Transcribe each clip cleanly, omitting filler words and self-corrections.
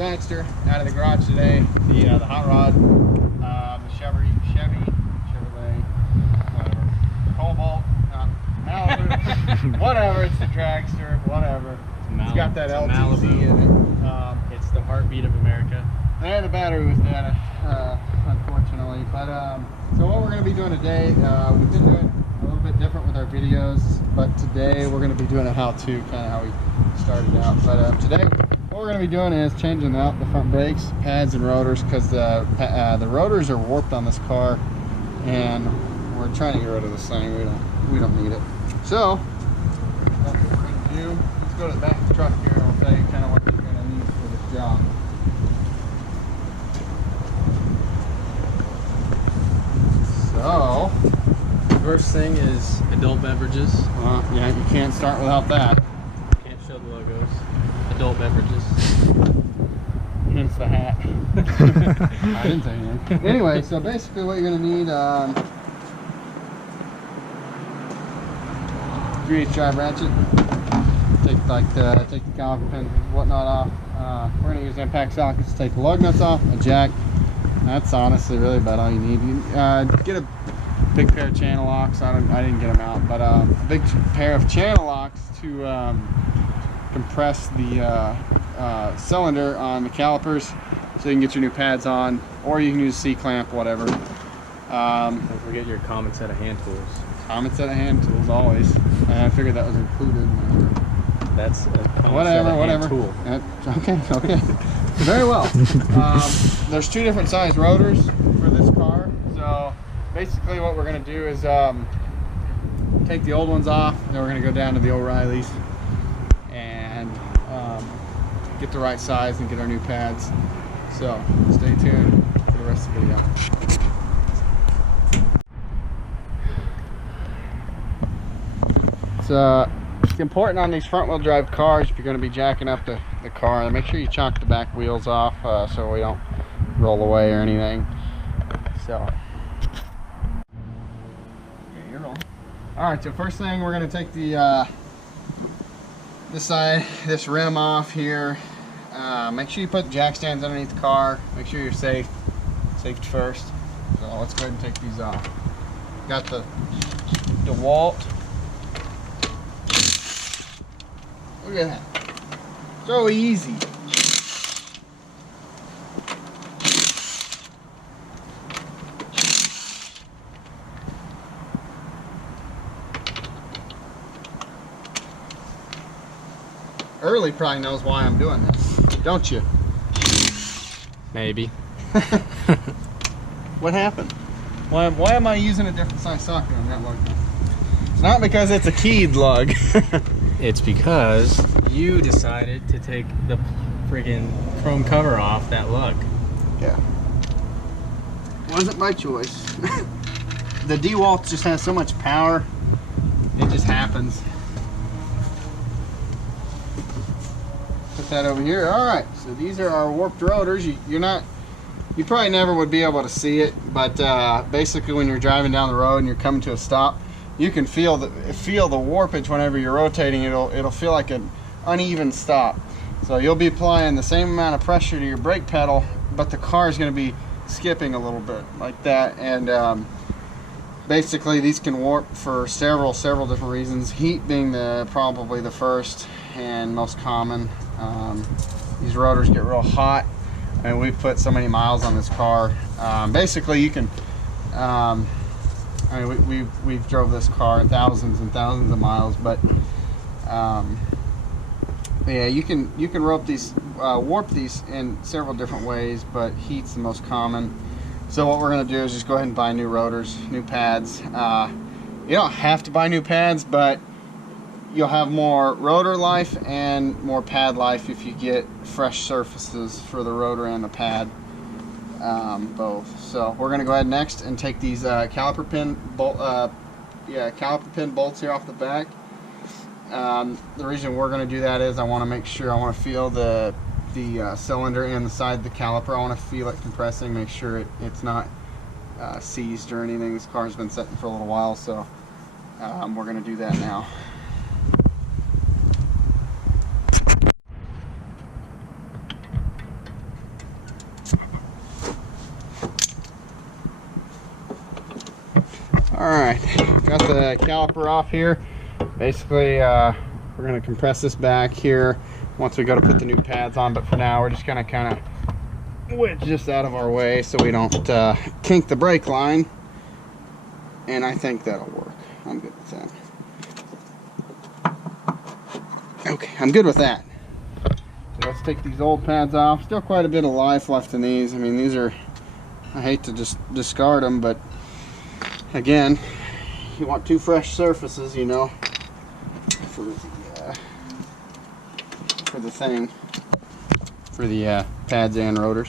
dragster out of the garage today. The hot rod, the Chevrolet, whatever, Cobalt, Malibu, whatever. It's the dragster, whatever. It's got that LTZ in it. It's the heartbeat of America. And the battery was dead, unfortunately. But so what we're going to be doing today, we've been doing a little bit different with our videos, but today we're going to be doing a how-to, kind of how we started out. But today, what we're going to be doing is changing out the front brakes, pads, and rotors, because the rotors are warped on this car, and we're trying to get rid of this thing. We don't need it. So that's what we're going to do. Let's go to the back of the truck here, and I'll tell you kind of what you're going to need for this job. So, First thing is adult beverages. Yeah, you can't start without that. Can't show the logos. Adult beverages. Hence the hat. I didn't say anything. Anyway, so basically what you're going to need, 3/8 drive ratchet. Take the caliper pins and whatnot off. We're going to use impact sockets to take the lug nuts off, a jack. That's honestly really about all you need. You get a big pair of channel locks. I didn't get them out, but a big pair of channel locks to compress the cylinder on the calipers, so you can get your new pads on, or you can use a C-clamp, whatever. Don't forget your common set of hand tools. Common set of hand tools always. I figured that was included. That's a common set of hand tool. Okay. Very well. There's two different size rotors for this car. So basically what we're going to do is take the old ones off, and then we're going to go down to the O'Reilly's and get the right size and get our new pads. So stay tuned for the rest of the video. It's important on these front wheel drive cars, if you're going to be jacking up the car, make sure you chock the back wheels off so we don't roll away or anything. So okay, you're rolling. Alright, so first thing, we're going to take the this rim off here. Make sure you put the jack stands underneath the car. Make sure you're safe. Safety first. So let's go ahead and take these off. Got the DeWalt. Look at that. So easy. Early probably knows why I'm doing this, don't you? Maybe. What happened? Why am I using a different size socket on that lug? It's not because it's a keyed lug. It's because you decided to take the friggin' chrome cover off that lug. Yeah. Wasn't my choice. The DeWalt just has so much power. It just happens. Put that over here. Alright, so these are our warped rotors. You probably never would be able to see it, but basically when you're driving down the road and you're coming to a stop, you can feel the warpage whenever you're rotating. It'll feel like an uneven stop. So you'll be applying the same amount of pressure to your brake pedal, but the car is going to be skipping a little bit like that. And basically these can warp for several different reasons. Heat being probably the first and most common. These rotors get real hot, and we put so many miles on this car. Basically you can I mean, we've drove this car thousands and thousands of miles, but yeah, you can warp these in several different ways, but heat's the most common. So what we're going to do is just go ahead and buy new rotors, new pads. You don't have to buy new pads, but you'll have more rotor life and more pad life if you get fresh surfaces for the rotor and the pad. Both. So we're going to go ahead next and take these caliper pin bolts here off the back. The reason we're going to do that is I want to feel the cylinder and the side of the caliper. I want to feel it compressing, make sure it's not seized or anything. This car's been sitting for a little while, so we're going to do that now. Alright, got the caliper off here. Basically, we're going to compress this back here once we go to put the new pads on, but for now we're just going to kind of wedge this out of our way so we don't kink the brake line, and I think that'll work. I'm good with that. Okay, I'm good with that. So let's take these old pads off. Still quite a bit of life left in these. I mean, these are, I hate to just discard them, but again, you want two fresh surfaces, you know, for the pads and rotors.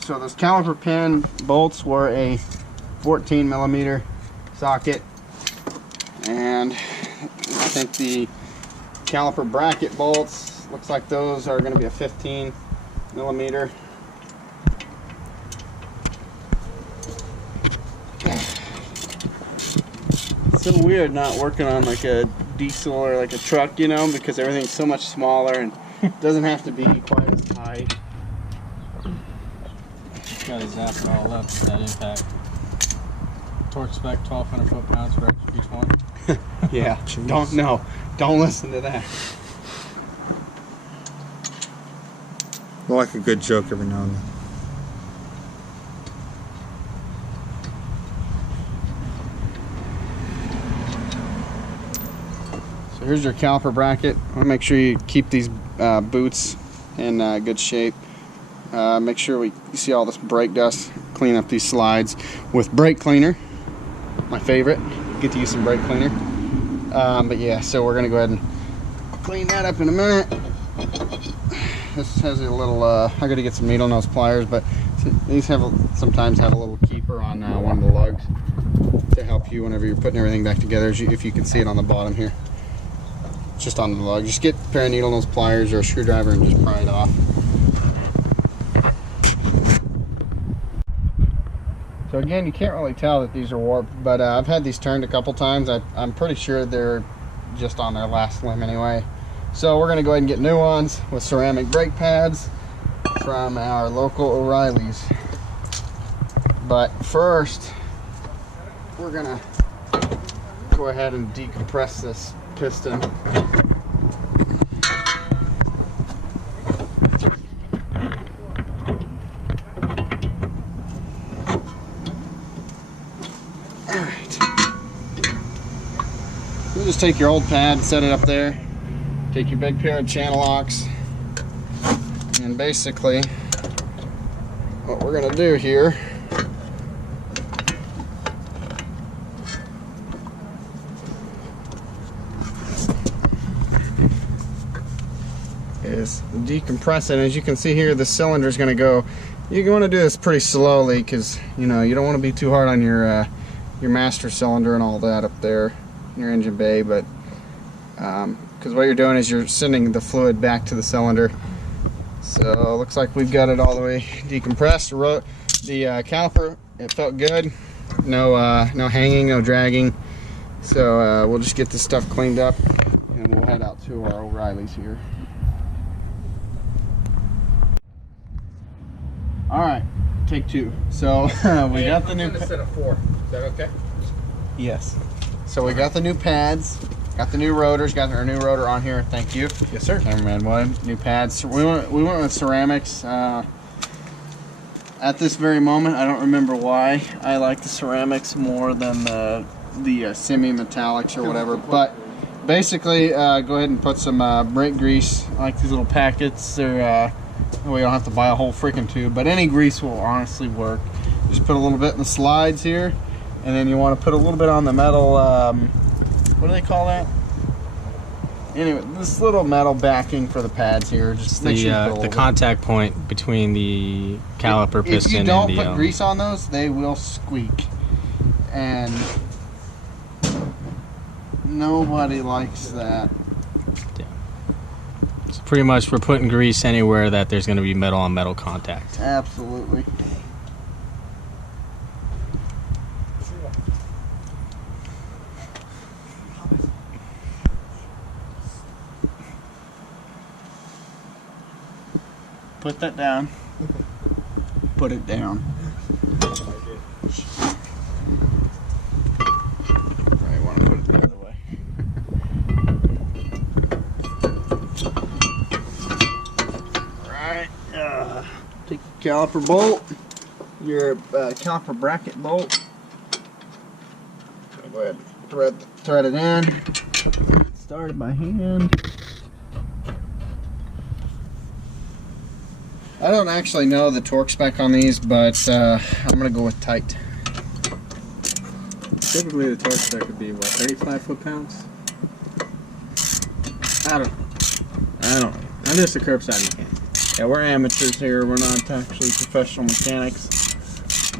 So those caliper pin bolts were a 14 millimeter socket, and I think the caliper bracket bolts, looks like those are going to be a 15 millimeter. It's so weird not working on like a diesel or like a truck, you know, because everything's so much smaller and doesn't have to be quite as high. Gotta zap it all up with that impact. Torque spec 1,200 foot-pounds for each one. Yeah, don't listen to that. I like a good joke every now and then. So here's your caliper bracket. I want to make sure you keep these boots in good shape. Make sure you see all this brake dust. Clean up these slides with brake cleaner. My favorite. Get to use some brake cleaner. But yeah, so we're gonna go ahead and clean that up in a minute. This has a little. I got to get some needle nose pliers, but these sometimes have a little keeper on one of the lugs to help you whenever you're putting everything back together. If you can see it on the bottom here, just on the lug. Just get a pair of needle nose pliers or a screwdriver and just pry it off. So again, you can't really tell that these are warped, but I've had these turned a couple times. I'm pretty sure they're just on their last limb anyway. So we're gonna go ahead and get new ones with ceramic brake pads from our local O'Reilly's. But first, we're gonna go ahead and decompress this piston. You just take your old pad, set it up there, take your big pair of channel locks, and basically what we're going to do here is decompress it. As you can see here, the cylinder is going to go, you want to do this pretty slowly because you know you don't want to be too hard on your master cylinder and all that up there, your engine bay, but because what you're doing is you're sending the fluid back to the cylinder. So it looks like we've got it all the way decompressed. The caliper, it felt good, no hanging, no dragging. So we'll just get this stuff cleaned up and we'll head out to our O'Reilly's here. All right, take two. So we got the new set of 4. Is that okay? Yes. So we got the new pads, got the new rotors, got our new rotor on here. Thank you. Yes, sir. Cameraman one. New pads. So we went with ceramics. At this very moment, I don't remember why I like the ceramics more than the semi-metallics or whatever. But basically, go ahead and put some brake grease. I like these little packets. They're we don't have to buy a whole freaking tube, but any grease will honestly work. Just put a little bit in the slides here. And then you want to put a little bit on the metal, what do they call that? Anyway, this little metal backing for the pads here. Just make sure you put the contact point between the caliper piston and the... If you don't put grease on those, they will squeak. And nobody likes that. Yeah. So pretty much we're putting grease anywhere that there's going to be metal on metal contact. Absolutely. Put that down. Put it down. caliper bolt, your caliper bracket bolt. Go ahead, thread it in. Started by hand. I don't actually know the torque spec on these, but I'm gonna go with tight. Typically the torque spec would be what, 35 foot-pounds? I don't know. I'm just a curbside mechanic. Yeah, we're amateurs here. We're not actually professional mechanics,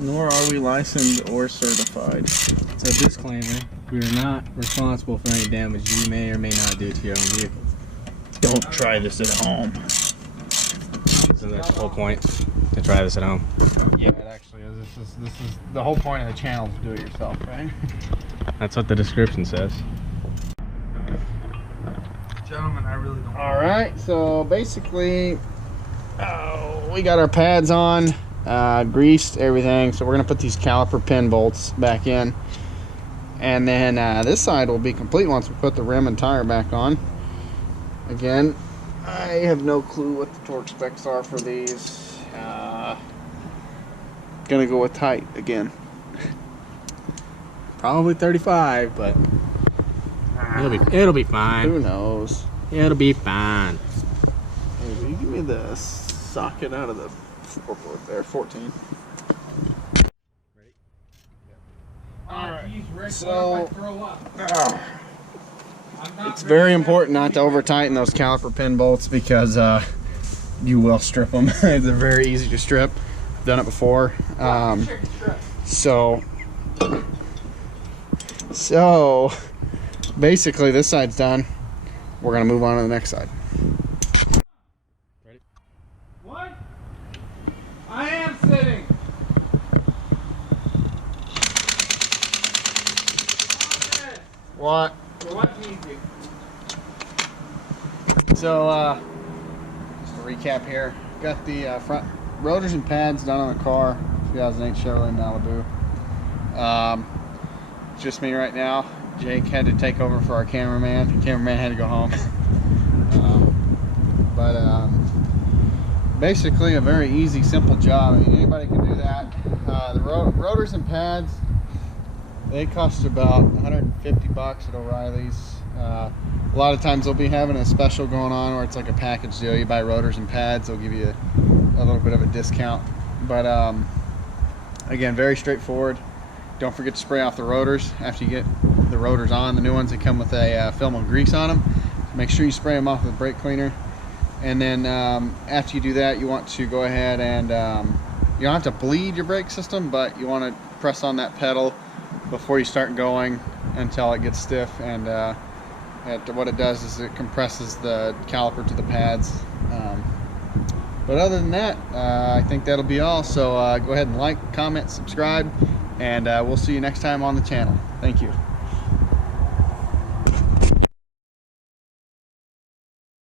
nor are we licensed or certified. So disclaimer, we are not responsible for any damage you may or may not do to your own vehicle. Don't try this at home. So that's the whole point, to try this at home. Yeah, it actually is. This is the whole point of the channel, is do it yourself, right? That's what the description says. Gentlemen, I really don't. All right, so basically, we got our pads on, greased, everything. So we're gonna put these caliper pin bolts back in, and then this side will be complete once we put the rim and tire back on. Again, I have no clue what the torque specs are for these. Gonna go with tight again. Probably 35, but it'll be fine. Who knows? It'll be fine. Hey, will you give me the socket out of the 4-port there? 14. Alright, so it's very important not to over tighten those caliper pin bolts, because you will strip them. They're very easy to strip. Done it before. So basically this side's done. We're gonna move on to the next side. Ready? What? I am sitting. What? So just to recap here, got the front rotors and pads done on the car, 2008 Chevrolet Malibu. Just me right now. Jake had to take over for our cameraman. The cameraman had to go home. Basically a very easy, simple job. I mean, anybody can do that. The rotors and pads, they cost about 150 bucks at O'Reilly's. A lot of times they'll be having a special going on where it's like a package deal. You buy rotors and pads, they'll give you a little bit of a discount. But again, very straightforward. Don't forget to spray off the rotors after you get the rotors on. The new ones, they come with a film of grease on them. So make sure you spray them off with brake cleaner. And then after you do that, you want to go ahead and you don't have to bleed your brake system, but you want to press on that pedal before you start going until it gets stiff. And what it does is it compresses the caliper to the pads. But other than that, I think that'll be all. So go ahead and like, comment, subscribe, and we'll see you next time on the channel. Thank you.